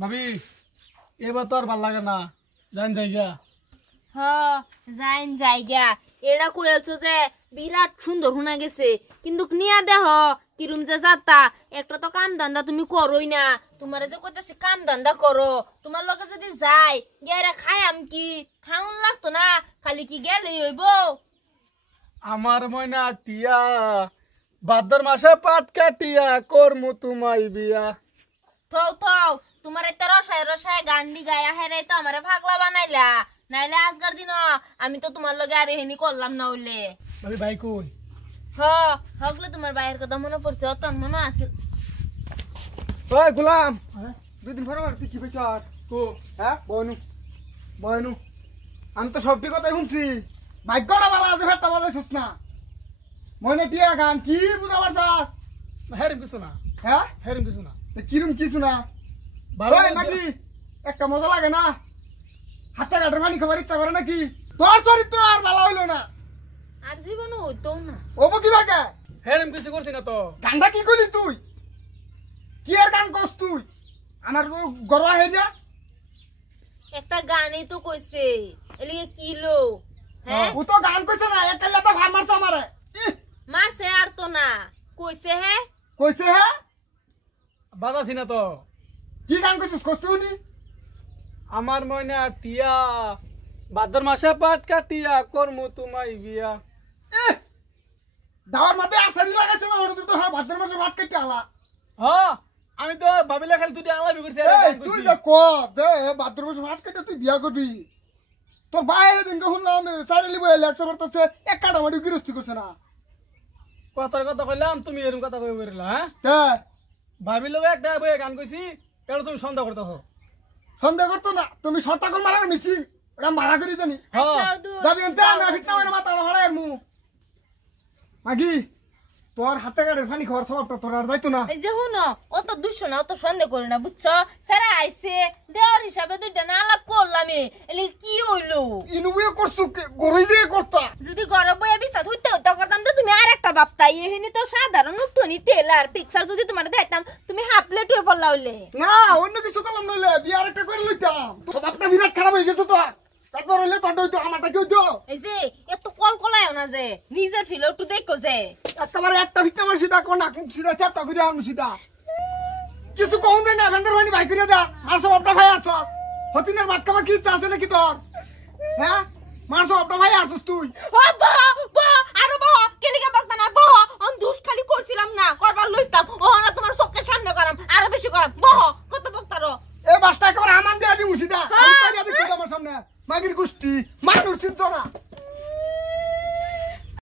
ভাবি এবার তো আর ভাল লাগে না, জান জায়গা। যাইন জায়গা এটা কইছো যে বিরাট সুন্দর শোনা গেছে, কিন্তু নিয়া দেহ কিরম যে যাতা। একটা তো কাম ধান্দা তুমি করোই না, তোমার যে কইতেছি কাম ধান্দা করো, তোমার লগে যদি যাই গেরা খায়াম কি খাউন লাগতো না, খালি কি গেলেই হইব। আমার ময়না টিয়া ভাদ্র মাসে পাট কাটিয়া করমু তোমায় বিয়া। থৌ থৌ তোমার এত রসায় রসায় গান্ডি গায়া হেরে তো আমারে পাগলা বানাইলা, নাইলে আজকার দিন আমি তো তোমার লগে আর এহেনি করলাম না হইলে। ভাবি ভাই কই? হগলে তোমার বাইরের কথা মনে পড়ছে, অতন মনে আছে। ওই গোলাম, হ্যাঁ? দুদিন পরে তুই কি পেয়েছ? কো হ্যাঁ বয়নু বয়নু, আমি তো সবটি কথাই শুনছি। ভাগ্যটা ভালো আছে, ফেরটা বাজাইছিস না। মনে টিয়া গান কি বুঝাবার চাস? হেরম কিছু না, হ্যাঁ হেরম কিছু না। কিরম কিছু না। ভালো ওই নাকি একটা মজা লাগে না? হাতে ঘাটের পানি খাবার ইচ্ছা করে নাকি? তোর চরিত্র আর ভালো হইলো না। আর জীবনও হইতো না। ওবো কি বাকে? হেরম কিছু করছি না তো। গানটা কি করলি তুই? কি এর গান করছ তুই? আমার গর্ব হয়ে যা। একটা গানই তো কইছে, এলিগে কিলো হ্যাঁ ও তো গান কইছে না, একালে তো ভার মারছে আমারে। মারছে আর তো না কইছে। হ্যাঁ কইছে হ্যাঁ? বাজাছি না তো। কি গান কইছিস কষ্ট উনি? আমার ময়না টিয়া ভাদ্র মাসে পাট কাটিয়া করমু তোমায় বিয়া। দাওয়ার মাঝে আসারি লাগাইছে না, ওটা তো হ্যাঁ ভাদ্র মাসে ভাত কেটে আলা। আমি তো ভাবিলে খালি তুই আলাপি করছি। এই তুই যে ক যে ভাদ্র মাসে ভাত কেটে তুই বিয়া করবি, তোর বাইরে দিনকে শুনলাম সাইরেলি বই লেকচার করতেছে, এক কাটামাটি গৃহস্থী করছে না। কথার কথা কইলাম, তুমি এরকম কথা কই বলিলা। হ্যাঁ তে ভাবিলো একটা বই গান কইছি, এটা তুমি সন্দেহ করতেছো। সন্দেহ করতো না, তুমি সর্তাকল মারার মিছি ওটা ভাড়া করি জানি। আচ্ছা যাবি এনতে আমি ফিটনা মারা মাথা ভাড়া আর মু মাগি। তোর হাতে কাটের পানি খাওয়ার স্বভাবটা তোর আর যাইতো না। এই যে হুনো অত দুশো না, অত সন্দেহ করি না বুঝছো। সারা আইছে দেওয়ার হিসাবে দুইটা না আলাপ করলাম, এলিগে কি হইলো? ইনুবিও করছু গরই দিয়ে করতা। যদি ঘরে বইয়া বিস্তার হইতে হইতে করতাম তো তুমি আর একটা ভাবতা, এহিনি তো সাধারণ টুনি টেলার পিকচার যদি তোমার দেখতাম তুমি হাফ প্লেট হয়ে পড়লা হইলে। না অন্য কিছু করলাম নইলে বিয়ে আরেকটা করে লইতাম। স্বভাবটা বিরাট খারাপ হয়ে গেছে তো। তারপর হইলে তোর হইতো আমারটা কি হইতো? এই যে এত কল কলায় না যে নিজের ফিল একটু দেখো যে একেবারে একটা ফিটনা মার সিধা কোন নাক সিধা চাপটা করে আনু সিধা। কিছু কম দেয় না, ভেন্দর ভানি ভাই করে দা। মার স্বভাবটা ভাই আছ হতিনের ভাত খাবার কি ইচ্ছা আছে নাকি তোর? হ্যাঁ মার স্বভাবটা ভাই আছিস তুই। ও বহ বহ আরো বহ কেলিকা বকতা না বহ, আমি দুষ খালি করছিলাম না করবার লইতাম, ও না তোমার চোখের সামনে করাম আরো বেশি করাম বহ কত বকতারো। এই বাসটা একেবারে আমান দিয়ে দিমু সিধা। আমার সামনে মাগির গোষ্ঠী মানুষ চিন্ত না।